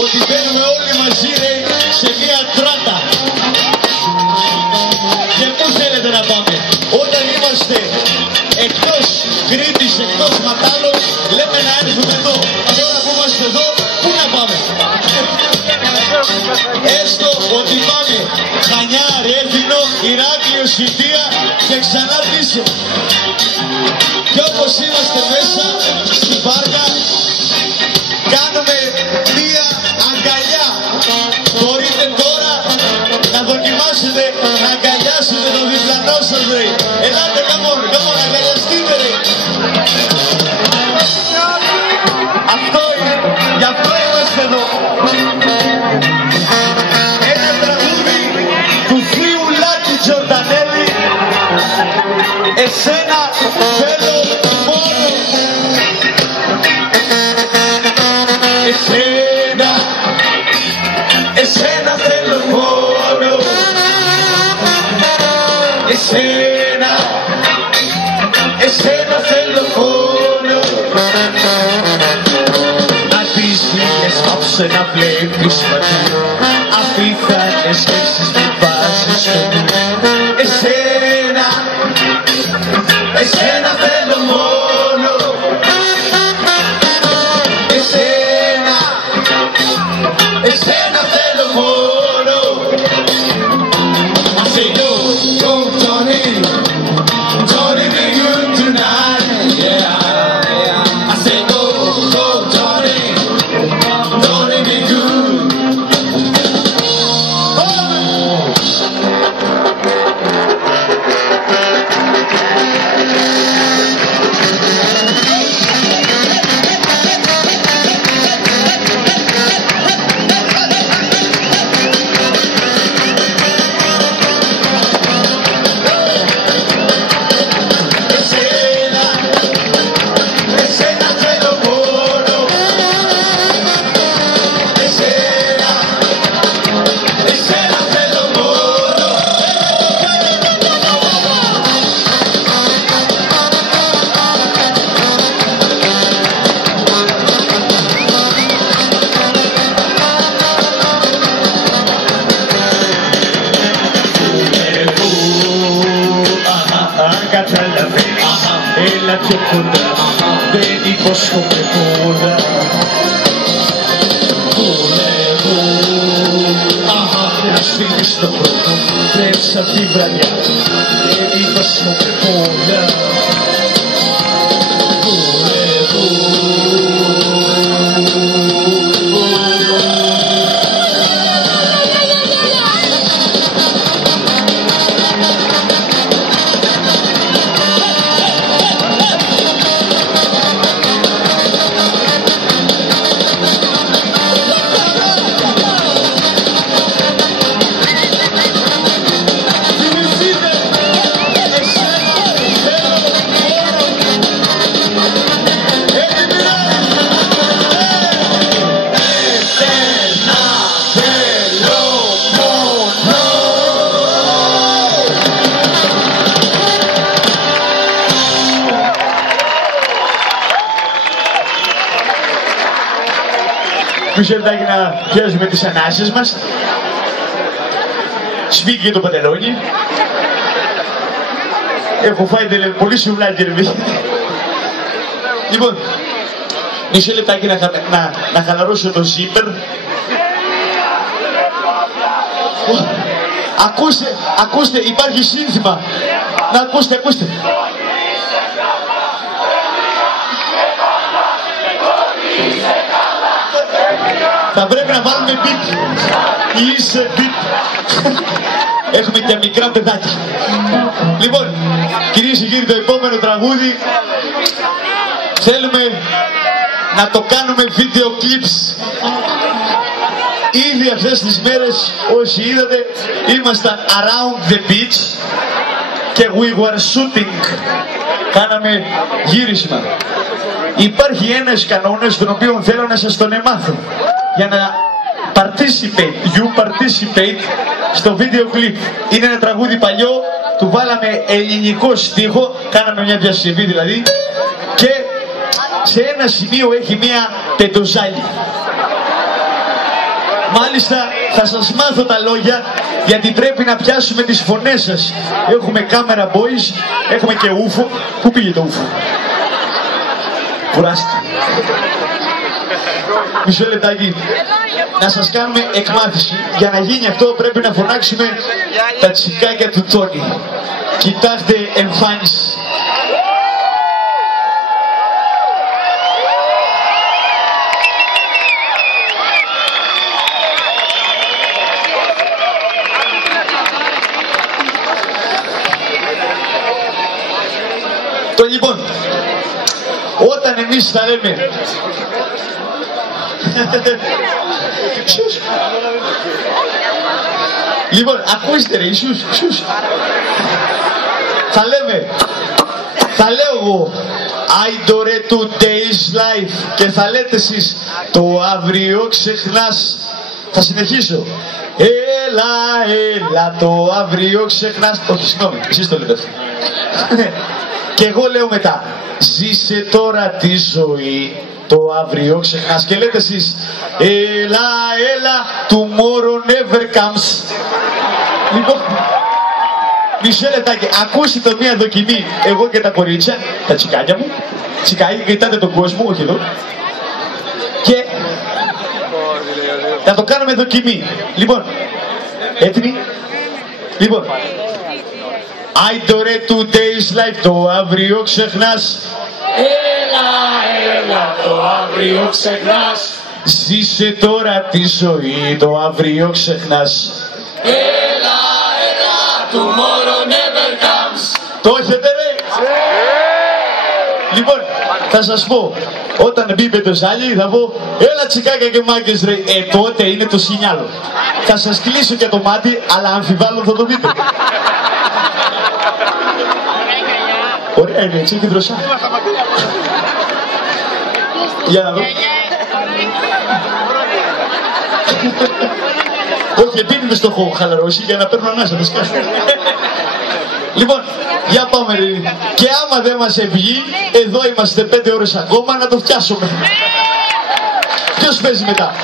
ότι μπαίνουμε όλοι μαζί ρε, σε μια τράτα. Και πού θέλετε να πάμε? Όταν είμαστε εκτός Κρήτης, εκτός Ματάλων, λέμε να έρθουμε εδώ. Τώρα που είμαστε εδώ, πού να πάμε? Έστω ότι πάμε Χανιά, Ρέθινο, Ηράκλειο, Σιτία και ξανά πίσω. Και όπως είμαστε μέσα στην βάρκα, κάνουμε μία αγκαλιά. Μπορείτε τώρα να δοκιμάσετε να αγκαλιάσετε τον διπλανό σας ρε. Ελάτε καμόν, αγκαλιαστείτε ρε. Αυτό είναι, γι' αυτό είμαστε εδώ. Ένα τραγούδι του θείου Λάκη Τζορτανέλη. Εσένα θέλω μόνο. Εσένα θέλω μόνο. Εσένα θέλω μόνο. Αν τις λίγες πάψε να βλέπεις παντού, αφήθανες σκέψεις που βάζεις στο νου. Εσένα θέλω μόνο. Εσένα θέλω μόνο. I say go, go Johnny, Johnny be good tonight, yeah. I say go, go Johnny, Johnny be good. Έλα πιο κοντά, δεν υπόσχομαι πολλά. Να στείλεις το χρόνο, τρέψα απ' τη βραδιά, δεν υπόσχομαι πολλά. Μισό λεπτάκι να πιάσουμε τις ανάσες μας. Σφίγγει το παντελόνι. Έχω φάει πολύ σουβλάκι ρε παιδί. Λοιπόν, μισό λεπτάκι να χαλαρώσω το ζίπερ. Ακούστε, υπάρχει σύνθημα. Να ακούστε. Θα πρέπει να βάλουμε beat. Είσαι beat. Έχουμε και μικρά παιδάκια. Λοιπόν, κυρίες και κύριοι, το επόμενο τραγούδι θέλουμε να το κάνουμε βίντεο clips. Ήδη αυτές τις μέρες, όσοι είδατε, ήμασταν around the beach και we were shooting. Κάναμε γύρισμα. Υπάρχει ένας κανόνας τον οποίο θέλω να σας τον εμάθω για να participate στο βίντεο κλιπ. Είναι ένα τραγούδι παλιό, του βάλαμε ελληνικό στίχο, κάναμε μια διασκευή δηλαδή, και σε ένα σημείο έχει μια πεντοζάλη. Μάλιστα θα σας μάθω τα λόγια, γιατί πρέπει να πιάσουμε τις φωνές σας. Έχουμε camera boys, έχουμε και ούφο. Πού πήγε το ούφο? Κουράστηκε. Μισό λεπτάκι. Να σας κάνουμε εκμάθηση. Για να γίνει αυτό πρέπει να φωνάξουμε τα τσικάκια του Τόνι. Κοιτάξτε εμφάνιση. Το λοιπόν, όταν εμείς θα λέμε λοιπόν, ακούστε ρε, Ιησούς. Θα λέω εγώ I do it today's life και θα λέτε εσείς το αύριο ξεχνάς. Θα συνεχίσω. Έλα, το αύριο ξεχνάς. Όχι, συγγνώμη, εσείς το λέτε αυτό. Και εγώ λέω μετά, ζήσε τώρα τη ζωή, το αύριο ξεχνάς. Και λέτε εσείς, έλα, tomorrow never comes. Λοιπόν, μισό λεπτάκι, ακούστε το μία δοκιμή, εγώ και τα κορίτσια, τα τσικάκια μου, τσικάκι, κοιτάτε τον κόσμο, όχι εδώ. Και θα το κάνουμε δοκιμή. Λοιπόν, έτοιμοι. Λοιπόν, I do it today's life, το αύριο ξεχνάς. Έλα, το αύριο ξεχνάς. Ζήσε τώρα τη ζωή, το αύριο ξεχνάς. Έλα, tomorrow never comes. Το έχετε ρε? Λοιπόν, θα σας πω, όταν μπει το ζάλι θα πω, έλα τσικάκια και μάγκες ρε, τότε είναι το σινιάλο. Θα σας κλείσω και το μάτι, αλλά αμφιβάλλω θα το πείτε. Ωραία είναι, έτσι, έχει δροσιά. Για να δω. Όχι, επειδή με στο έχω χαλαρώσει για να παίρνω ανάσα, δεν σκάσω. Λοιπόν, για πάμε ρε. Και άμα δεν μας βγει, εδώ είμαστε 5 ώρες ακόμα να το φτιάσουμε. Ποιος παίζει μετά?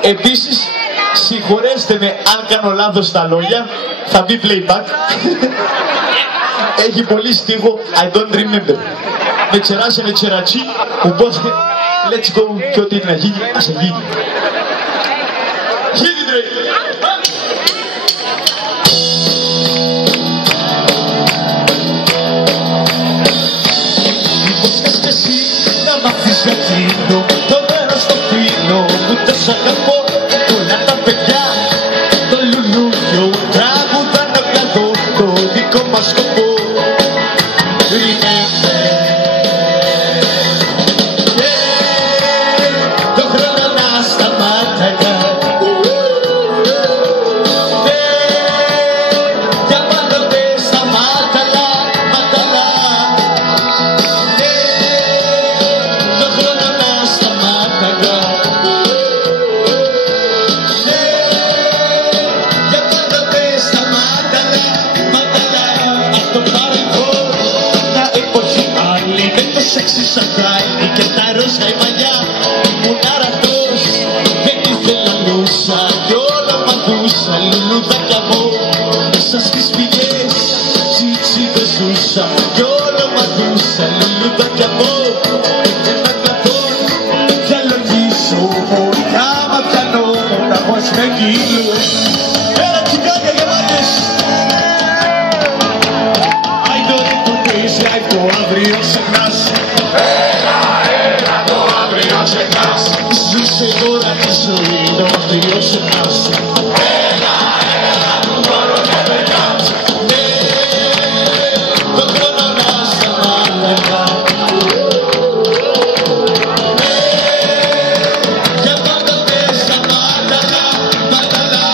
Επίσης, συγχωρέστε με αν κάνω λάθος στα λόγια, θα μπει playback. Έχει πολύ στίχο, I don't remember. Με τσεράσαι με τσερατσί, οπότε let's go και ό,τι είναι να γίνει, ας γίνει. Γίνει ρε! Μήπως θες και εσύ να μάθεις για εκείνο, το μέρος στο φίνο που τόσο αγαπώ. Όλα τα παιδιά, το λουλούδιο, τραγουδάν το κλαδό, το δικό μας σκοπό. Το χρόνο να σταμάταγα. Για πάντοτε σταμάταλα, ματαλά. Το χρόνο να σταμάταγα. Για πάντοτε σταμάταλα, ματαλά. Απ' το παρελθόν τα εποχή άλλη, με το σεξι σαν χάλι και τα ρόζα η μαλλιά. Ήμουν αραχτός, δεν ήθελα λούσα κι όλα μαθούσα, λουλουδάκια μου. Μέσα στις πηγές, τσίτσι δεν ζούσα κι όλα μαθούσα, λουλουδάκια μου. Ένα κλατόν, θα λογίσω, για μα πιανώ, να πως με γύρω. Έλα τσικάκια για μάτες. I don't need to taste like το αύριο ξεχνάς. Έλα, το αύριο ξεχνάς. Ζήσε τώρα τη ζωή, το αύριο ξεχνάς. Έλα, tomorrow never comes. Το χρόνο να σταμάταγα. Για πάντοτε σταμάταγα, ματαλά.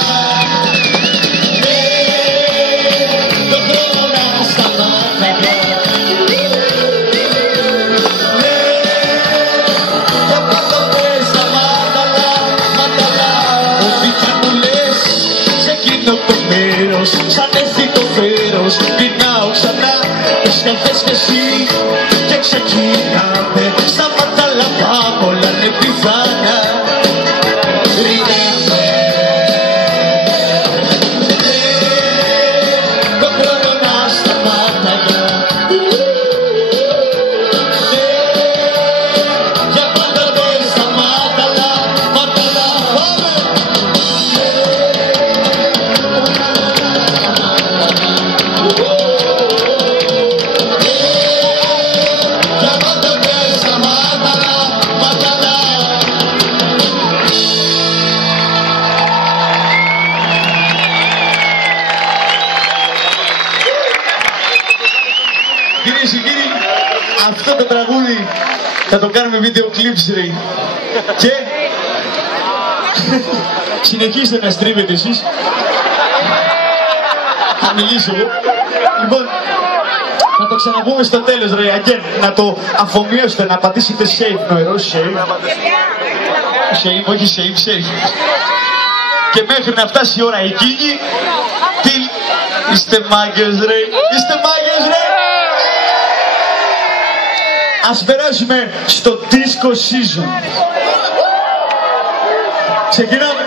Το χρόνο να σταμάταγα. Για πάντοτε σταμάταγα. τραγούδι θα το κάνουμε βίντεο κλιπς ρε. Και συνεχίστε να στρίβετε εσείς. Θα μιλήσω εγώ. Λοιπόν, να το ξαναπούμε στο τέλος ρε, again. Να το αφομοιώσετε, να πατήσετε save νοερό, save. Save, όχι save, save. Και μέχρι να φτάσει η ώρα εκείνη, τι... Είστε μάγκες ρε, είστε μάγκες ρε. Ας περάσουμε στο disco season. Ξεκινάμε.